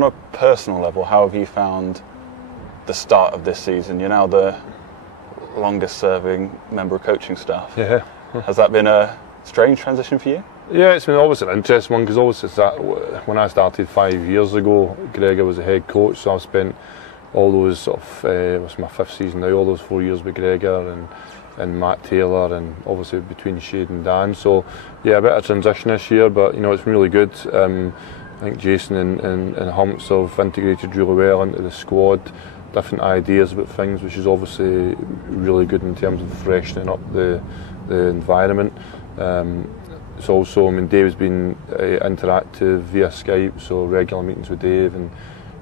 On a personal level, how have you found the start of this season? You're now the longest serving member of coaching staff. Yeah. Has that been a strange transition for you? Yeah, it's been obviously an interesting one because obviously when I started 5 years ago, Gregor was the head coach, so I've spent all those sort of, it's my 5th season now, all those 4 years with Gregor and Matt Taylor, and obviously between Shade and Dan. So yeah, a bit of transition this year, but it's been really good. I think Jason and Humps have integrated really well into the squad, different ideas about things, which is obviously really good in terms of freshening up the environment. It's also, Dave's been interactive via Skype, so regular meetings with Dave, and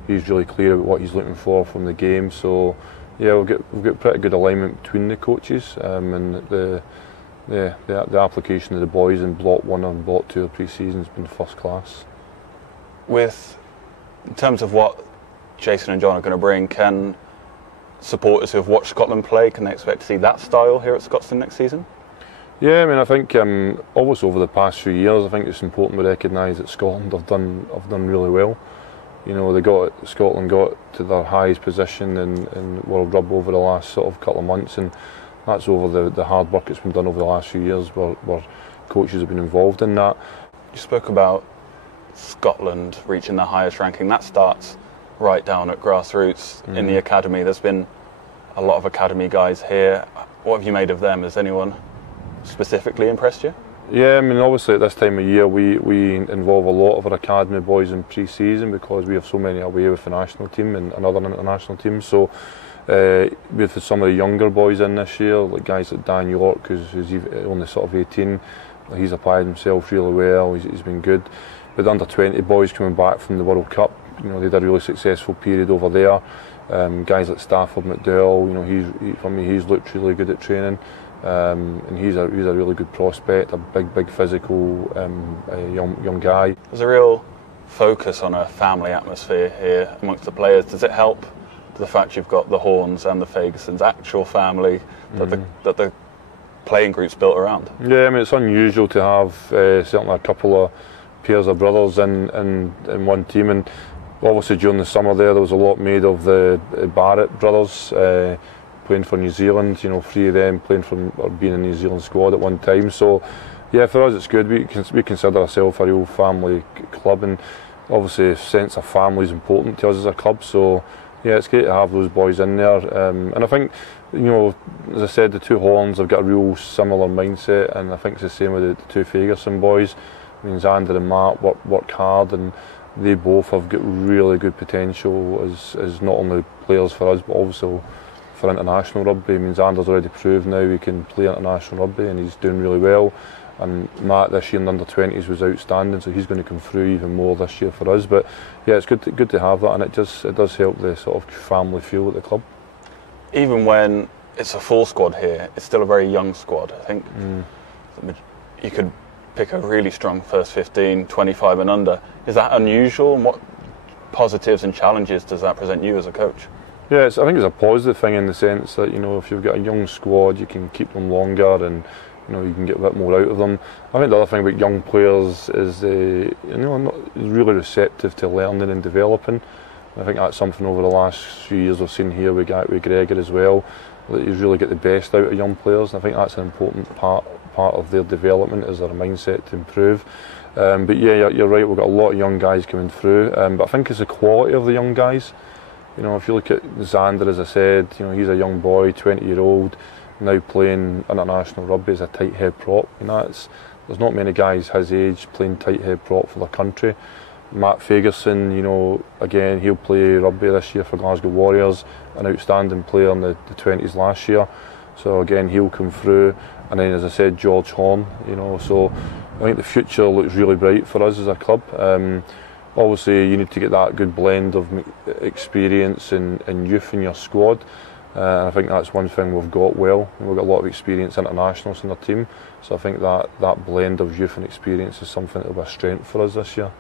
he's really clear about what he's looking for from the game. So yeah, we've got pretty good alignment between the coaches, and the application of the boys in Block 1 and Block 2 of pre-season has been first class. In terms of what Jason and John are going to bring, can supporters who have watched Scotland play, can they expect to see that style here at Scotstoun next season? Yeah, I think obviously over the past few years, I think it's important to recognise that Scotland have done really well. Scotland got to their highest position in World Rugby over the last sort of couple of months, and that's over the hard work that's been done over the last few years, where coaches have been involved in that. You spoke about Scotland reaching the highest ranking. That starts right down at grassroots in the academy. There's been a lot of academy guys here. What have you made of them? Has anyone specifically impressed you? Yeah, obviously at this time of year we involve a lot of our academy boys in pre-season because we have so many away with the national team and other international teams. So with some of the younger boys in this year, like guys like Dan York, who's only sort of 18, he's applied himself really well. He's been good. With under 20 boys coming back from the World Cup, they had a really successful period over there. Guys like Stafford McDowell, for me he's looked really good at training. And he's a really good prospect, a big physical young guy. There's a real focus on a family atmosphere here amongst the players. Does it help the fact you've got the Horns and the Fergusons, actual family that the playing group's built around? Yeah, it's unusual to have certainly a couple of pairs of brothers in one team, and obviously during the summer there was a lot made of the Barrett brothers playing for New Zealand, 3 of them playing or being in the New Zealand squad at one time. So yeah, for us it's good. We consider ourselves a real family club, and obviously a sense of family is important to us as a club. So yeah, it's great to have those boys in there. And I think, as I said, the 2 Horns have got a real similar mindset, and I think it's the same with the 2 Ferguson boys. Xander and Matt work hard, and they both have got really good potential as not only players for us, but also for international rugby. Xander's already proved now he can play international rugby, and he's doing really well. And Matt this year in the under-20s was outstanding, so he's going to come through even more this year for us. But yeah, it's good to have that, and it does help the sort of family feel at the club. Even when it's a full squad here, it's still a very young squad. I think you could pick a really strong first 15, 25 and under. Is that unusual, and what positives and challenges does that present you as a coach? Yeah, I think it's a positive thing in the sense that if you've got a young squad, you can keep them longer, and you can get a bit more out of them. I think the other thing about young players is not really receptive to learning and developing. I think that's something over the last few years we've seen here with Gregor as well, that you really get the best out of young players, and I think that's an important part of their development, is their mindset to improve. But yeah, you're right, we've got a lot of young guys coming through, but I think it's the quality of the young guys. If you look at Xander, as I said, he's a young boy, 20-year-old, now playing international rugby as a tight head prop. There's not many guys his age playing tight head prop for their country. Matt Ferguson, again, he'll play rugby this year for Glasgow Warriors, an outstanding player in the 20s last year. So again, he'll come through. And then, as I said, George Horn, so I think the future looks really bright for us as a club. Obviously, you need to get that good blend of experience and youth in your squad. I think that's one thing we've got well. We've got a lot of experienced internationals in our team, so I think that blend of youth and experience is something that will be a strength for us this year.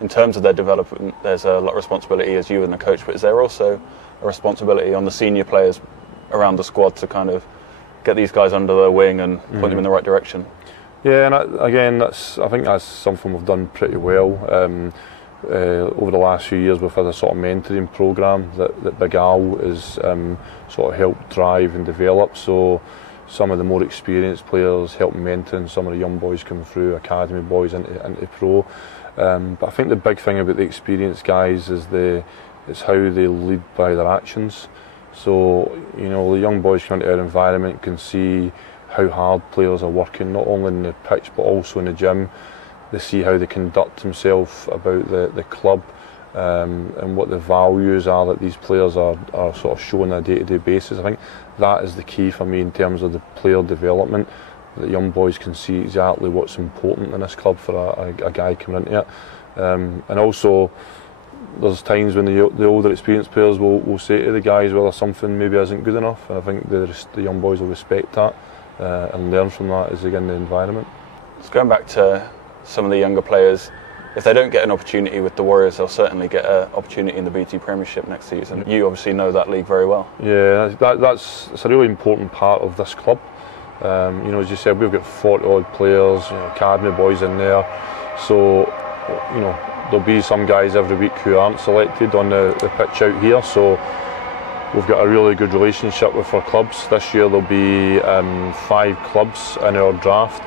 In terms of their development, there's a lot of responsibility as you and the coach, but is there also a responsibility on the senior players around the squad to kind of get these guys under their wing and point them in the right direction? Yeah, and again, I think that's something we've done pretty well. over the last few years we've had a sort of mentoring programme that Big Al has sort of helped drive and develop. So some of the more experienced players help mentoring some of the young boys coming through, academy boys into pro. But I think the big thing about the experienced guys is how they lead by their actions. So, you know, the young boys coming into our environment can see how hard players are working, not only in the pitch but also in the gym. They see how they conduct themselves about the club, and what the values are that these players are sort of showing on a day-to-day basis. I think that is the key for me in terms of the player development, that young boys can see exactly what's important in this club for a guy coming into it. And also there's times when the older experienced players will say to the guys whether something maybe isn't good enough, and I think the young boys will respect that and learn from that as they get in the environment. So going back to some of the younger players, if they don't get an opportunity with the Warriors, they'll certainly get an opportunity in the BT Premiership next season. You obviously know that league very well. Yeah, it's a really important part of this club. You know, as you said, we've got 40 odd players, you know, academy boys in there. So, you know, there'll be some guys every week who aren't selected on the pitch out here. So we've got a really good relationship with our clubs. This year there'll be 5 clubs in our draft.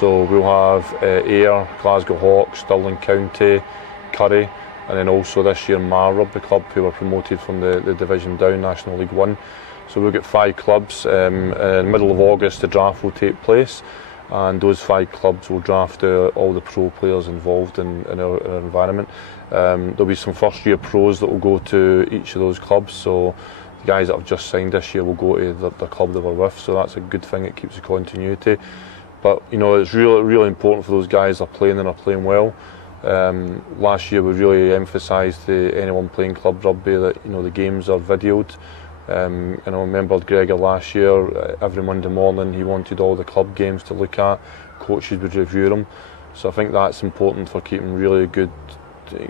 So we'll have Ayr, Glasgow Hawks, Stirling County, Curry, and then also this year Mar Rugby Club, who were promoted from the division down, National League 1. So we'll get 5 clubs. In the middle of August the draft will take place, and those 5 clubs will draft all the pro players involved in our environment. There'll be some first year pros that will go to each of those clubs, so the guys that have just signed this year will go to the club they were with, so that's a good thing. It keeps the continuity. But you know, it's really important for those guys that are playing and are playing well. Last year we really emphasised to anyone playing club rugby that, you know, the games are videoed. And I remember Gregor last year, every Monday morning he wanted all the club games to look at. Coaches would review them. So I think that's important for keeping really good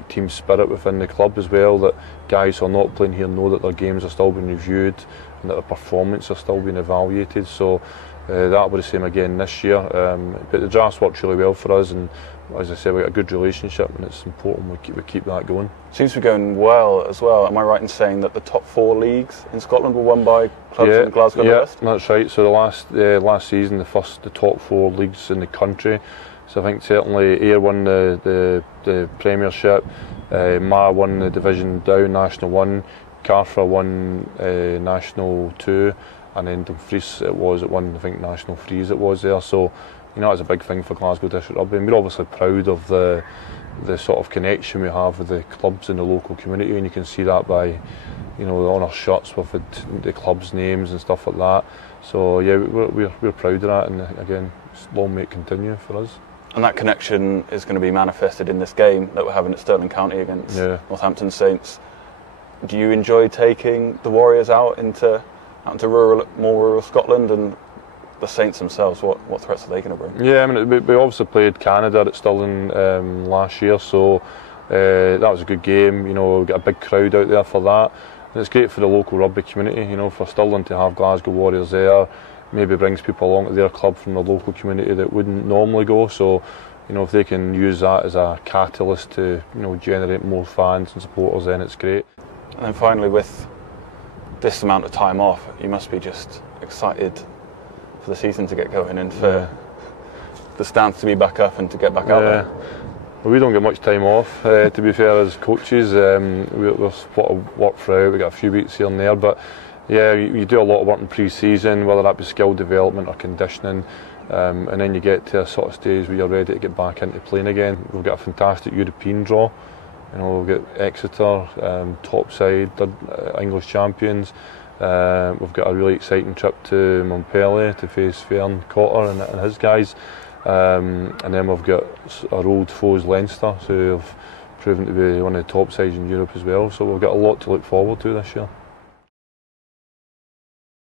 team spirit within the club as well, that guys who are not playing here know that their games are still being reviewed and that their performance are still being evaluated. So that'll be the same again this year. But the draft's worked really well for us, and as I said, we've got a good relationship, and it's important we keep that going. Seems to be going well as well. Am I right in saying that the top 4 leagues in Scotland were won by clubs in Glasgow and the West? Yeah, that's right. So the last season, the top 4 leagues in the country. So I think certainly Ayr won the Premiership, Mar won the division down, National 1, Carfra won National 2, and then Dumfries it won, I think, National 3s it was there. So, you know, that's a big thing for Glasgow District Rugby, and we're obviously proud of the sort of connection we have with the clubs in the local community, and you can see that by, you know, on our shirts with the clubs' names and stuff like that. So yeah, we're proud of that, and again, long may it continue for us. And that connection is going to be manifested in this game that we're having at Stirling County against Northampton Saints. Do you enjoy taking the Warriors out into more rural Scotland, and the Saints themselves? What threats are they going to bring? Yeah, I mean, we obviously played Canada at Stirling last year, so that was a good game. You know, we got a big crowd out there for that, and it's great for the local rugby community. You know, for Stirling to have Glasgow Warriors there, maybe brings people along to their club from the local community that wouldn't normally go. So, you know, if they can use that as a catalyst to, you know, generate more fans and supporters, then it's great. And then finally, with this amount of time off, you must be just excited for the season to get going and for the stands to be back up and to get back out there. Well, we don't get much time off, to be fair, as coaches. We're split of work throughout. We got a few weeks here and there, but yeah, you do a lot of work in pre-season, whether that be skill development or conditioning, and then you get to a sort of stage where you're ready to get back into playing again. We've got a fantastic European draw. You know, we've got Exeter, top side, English champions. We've got a really exciting trip to Montpellier to face Fern Cotter and his guys. And then we've got our old foes Leinster, who have proven to be one of the top sides in Europe as well. So we've got a lot to look forward to this year.